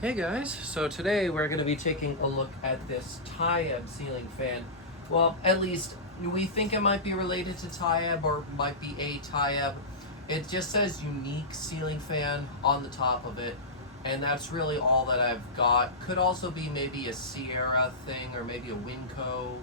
Hey guys, so today we're going to be taking a look at this Tyeb ceiling fan. Well, at least we think it might be related to Tyeb or might be a Tyeb. It just says unique ceiling fan on the top of it, and that's really all that I've got. Could also be maybe a Sierra thing or maybe a Winco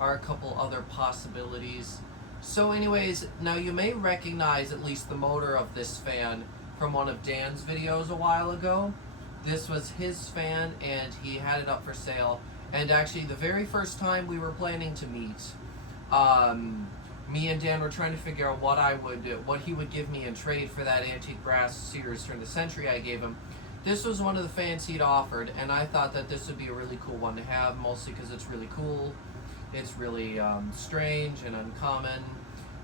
or a couple other possibilities. So anyways, now you may recognize at least the motor of this fan from one of Dan's videos a while ago. This was his fan, and he had it up for sale. And actually, the very first time we were planning to meet, me and Dan were trying to figure out what he would give me in trade for that antique brass Sears Turn of the Century I gave him. This was one of the fans he'd offered, and I thought that this would be a really cool one to have, mostly because it's really cool. It's really strange and uncommon.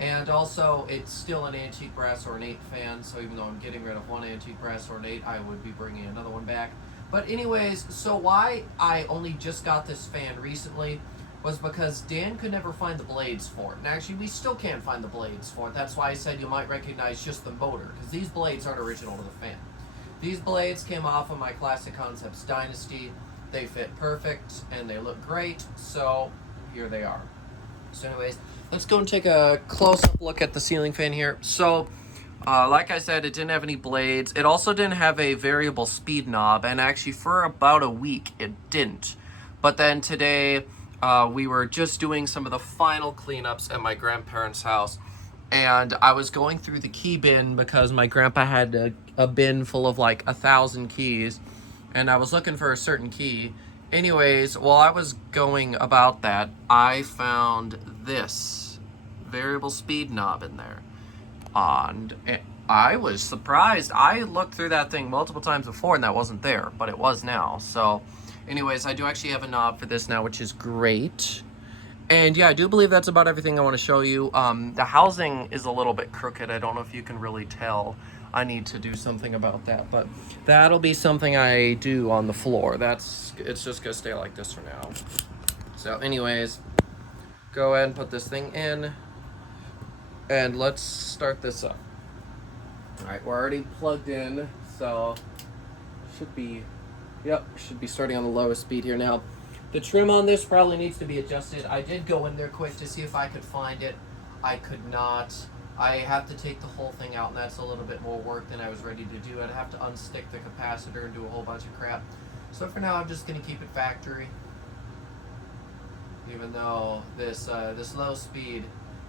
And also, it's still an antique brass ornate fan, so even though I'm getting rid of one antique brass ornate, I would be bringing another one back. But anyways, so why I only just got this fan recently was because Dan could never find the blades for it. And actually, we still can't find the blades for it. That's why I said you might recognize just the motor, because these blades aren't original to the fan. These blades came off of my Classic Concepts Dynasty. They fit perfect, and they look great, so here they are. So anyways, let's go and take a close-up look at the ceiling fan here. So, like I said, it didn't have any blades. It also didn't have a variable speed knob, and actually for about a week, it didn't. But then today, we were just doing some of the final cleanups at my grandparents' house, and I was going through the key bin because my grandpa had a bin full of like 1,000 keys, and I was looking for a certain key. Anyways, while I was going about that, I found this variable speed knob in there. And I was surprised. I looked through that thing multiple times before and that wasn't there, but it was now. So anyways, I do actually have a knob for this now, which is great. And yeah, I do believe that's about everything I want to show you. The housing is a little bit crooked. I don't know if you can really tell. I need to do something about that, but that'll be something I do on the floor. It's just gonna stay like this for now. So anyways, go ahead and put this thing in, and let's start this up. All right, we're already plugged in, so should be starting on the lowest speed here now. The trim on this probably needs to be adjusted. I did go in there quick to see if I could find it. I could not. I have to take the whole thing out, and that's a little bit more work than I was ready to do. I'd have to unstick the capacitor and do a whole bunch of crap. So for now, I'm just going to keep it factory. Even though this low speed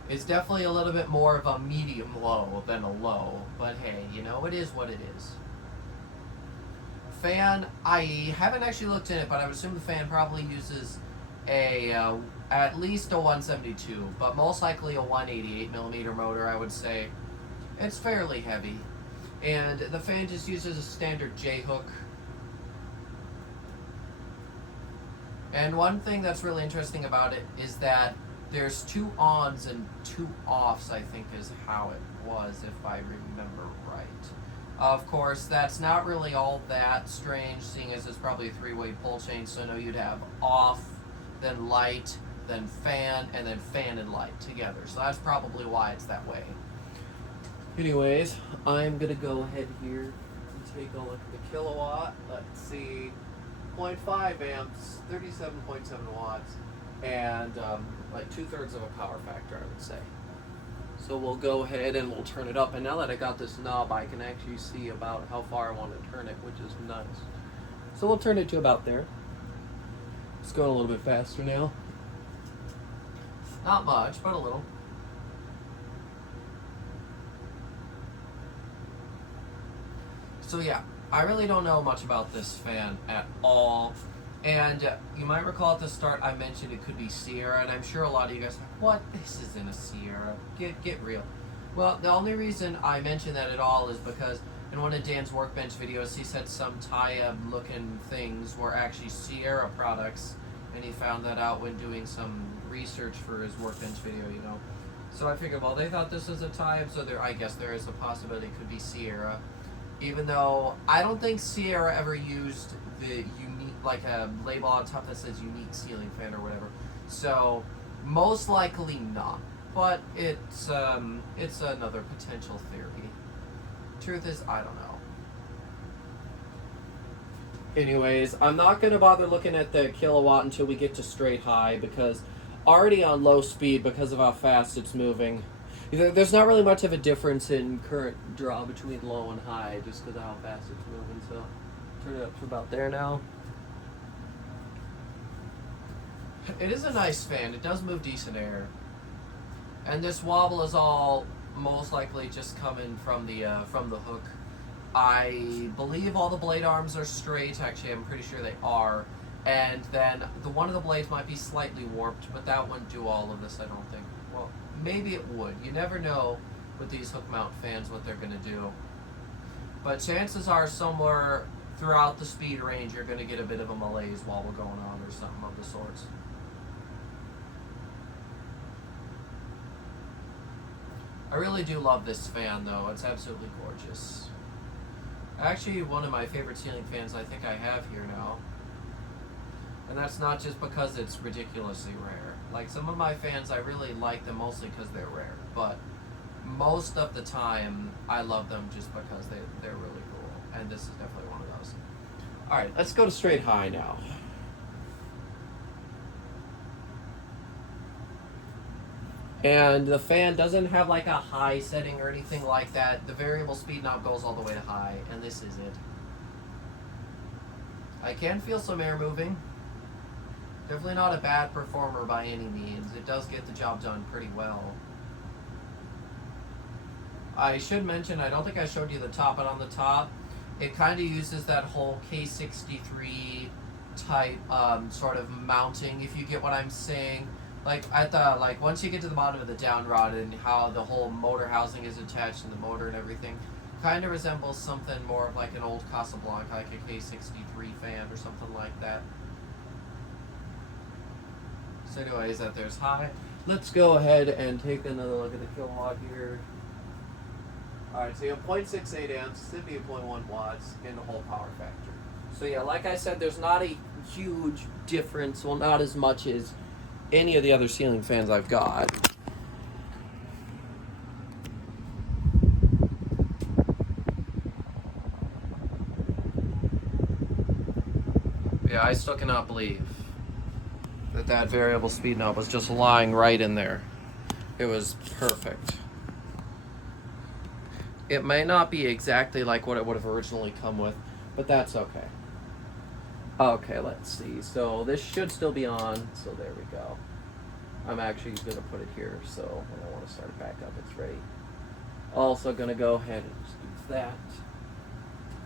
is definitely a little bit more of a medium low than a low. But hey, you know, it is what it is. Fan, I haven't actually looked in it, but I would assume the fan probably uses at least a 172, but most likely a 188 millimeter motor, I would say. It's fairly heavy, and the fan just uses a standard J-hook. And one thing that's really interesting about it is that there's 2 ons and 2 offs, I think is how it was, if I remember right. Of course, that's not really all that strange, seeing as it's probably a 3-way pull chain, so no, you'd have off, then light, then fan, and then fan and light together. So that's probably why it's that way. Anyways, I'm going to go ahead here and take a look at the kilowatt. Let's see, 0.5 amps, 37.7 watts, and like 2/3 of a power factor, I would say. So we'll go ahead and we'll turn it up. And now that I got this knob, I can actually see about how far I want to turn it, which is nice. So we'll turn it to about there. It's going a little bit faster now. Not much, but a little. So yeah, I really don't know much about this fan at all. And you might recall at the start I mentioned it could be Sierra, and I'm sure a lot of you guys are like, what? This isn't a Sierra. Get real. Well, the only reason I mentioned that at all is because in one of Dan's workbench videos, he said some Tyeb looking things were actually Sierra products, and he found that out when doing some research for his workbench video, you know. So I figured, well, they thought this was a Tyeb, so I guess there is a possibility it could be Sierra. Even though I don't think Sierra ever used the unique, like a label on top that says unique ceiling fan or whatever. So most likely not. But it's another potential theory. Truth is, I don't know. Anyways, I'm not going to bother looking at the kilowatt until we get to straight high, because already on low speed, because of how fast it's moving, there's not really much of a difference in current draw between low and high, just because of how fast it's moving. So turn it up to about there now. It is a nice fan. It does move decent air. And this wobble is all most likely just coming from the hook. I believe all the blade arms are straight. Actually, I'm pretty sure they are. And then one of the blades might be slightly warped, but that wouldn't do all of this, I don't think. Well, maybe it would. You never know with these hook mount fans what they're going to do. But chances are somewhere throughout the speed range you're going to get a bit of a malaise wobble going on or something of the sorts. I really do love this fan, though. It's absolutely gorgeous. Actually, one of my favorite ceiling fans I think I have here now. And that's not just because it's ridiculously rare. Like, some of my fans, I really like them mostly because they're rare. But most of the time, I love them just because they're really cool. And this is definitely one of those. Alright, let's go to straight high now. And the fan doesn't have like a high setting or anything like that. The variable speed knob goes all the way to high, and this is it. I can feel some air moving. Definitely not a bad performer by any means. It does get the job done pretty well. I should mention, I don't think I showed you the top, but on the top, it kind of uses that whole K63 type sort of mounting, if you get what I'm saying. Like once you get to the bottom of the down rod and how the whole motor housing is attached to the motor and everything, kind of resembles something more of like an old Casablanca, like a K63 fan or something like that. So anyways, that there's high. Let's go ahead and take another look at the kilowatt here. Alright, so you have 0.68 amps, 70.1 watts in the whole power factor. So yeah, like I said, there's not a huge difference, well, not as much as any of the other ceiling fans I've got. Yeah, I still cannot believe that variable speed knob was just lying right in there. It was perfect. It may not be exactly like what it would have originally come with, but that's okay. Okay, let's see. So this should still be on, so there we go. I'm actually going to put it here, so when I want to start it back up, it's ready. Also going to go ahead and just use that.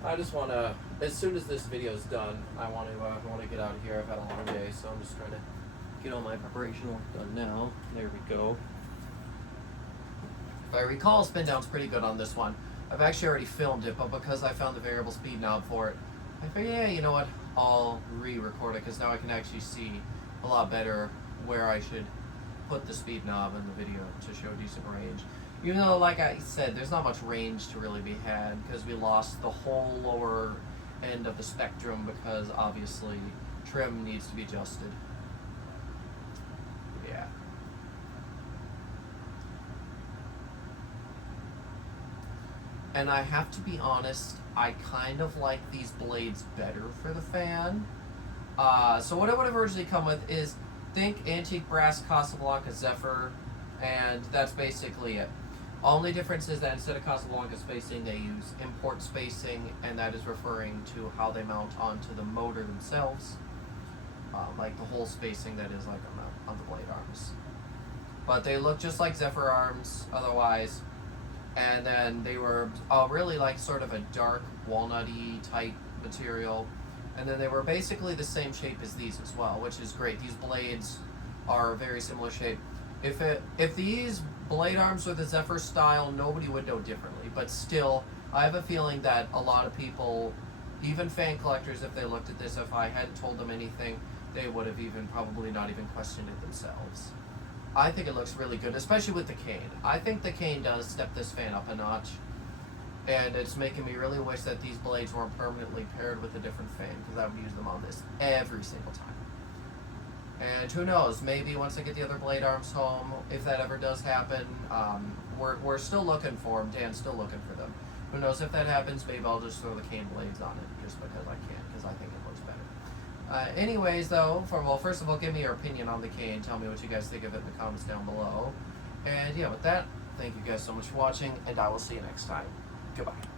I just want to, as soon as this video is done, I want to get out of here. I've had a long day, so I'm just trying to get all my preparation work done now. There we go. If I recall, spin down's pretty good on this one. I've actually already filmed it, but because I found the variable speed knob for it, I figured, yeah, you know what, I'll re-record it, because now I can actually see a lot better where I should put the speed knob in the video to show decent range. Even though, like I said, there's not much range to really be had, because we lost the whole lower end of the spectrum, because obviously trim needs to be adjusted. Yeah. And I have to be honest, I kind of like these blades better for the fan. So what it would have originally come with is, think antique brass Casablanca Zephyr, and that's basically it. Only difference is that instead of Casablanca spacing, they use import spacing, and that is referring to how they mount onto the motor themselves, like the whole spacing that is like on the blade arms. But they look just like Zephyr arms otherwise, and then they were really like sort of a dark walnutty type material, and then they were basically the same shape as these as well, which is great. These blades are a very similar shape. If these blade arms were the Zephyr style, nobody would know differently. But still, I have a feeling that a lot of people, even fan collectors, if they looked at this, if I hadn't told them anything, they would have probably not even questioned it themselves. I think it looks really good, especially with the cane. I think the cane does step this fan up a notch, and it's making me really wish that these blades weren't permanently paired with a different fan, because I would use them on this every single time. And who knows, maybe once I get the other blade arms home, if that ever does happen, we're still looking for them. Dan's still looking for them. Who knows if that happens? Maybe I'll just throw the cane blades on it just because I can, because I think it looks better. Anyways, though, first of all, give me your opinion on the cane. Tell me what you guys think of it in the comments down below. And yeah, with that, thank you guys so much for watching, and I will see you next time. Goodbye.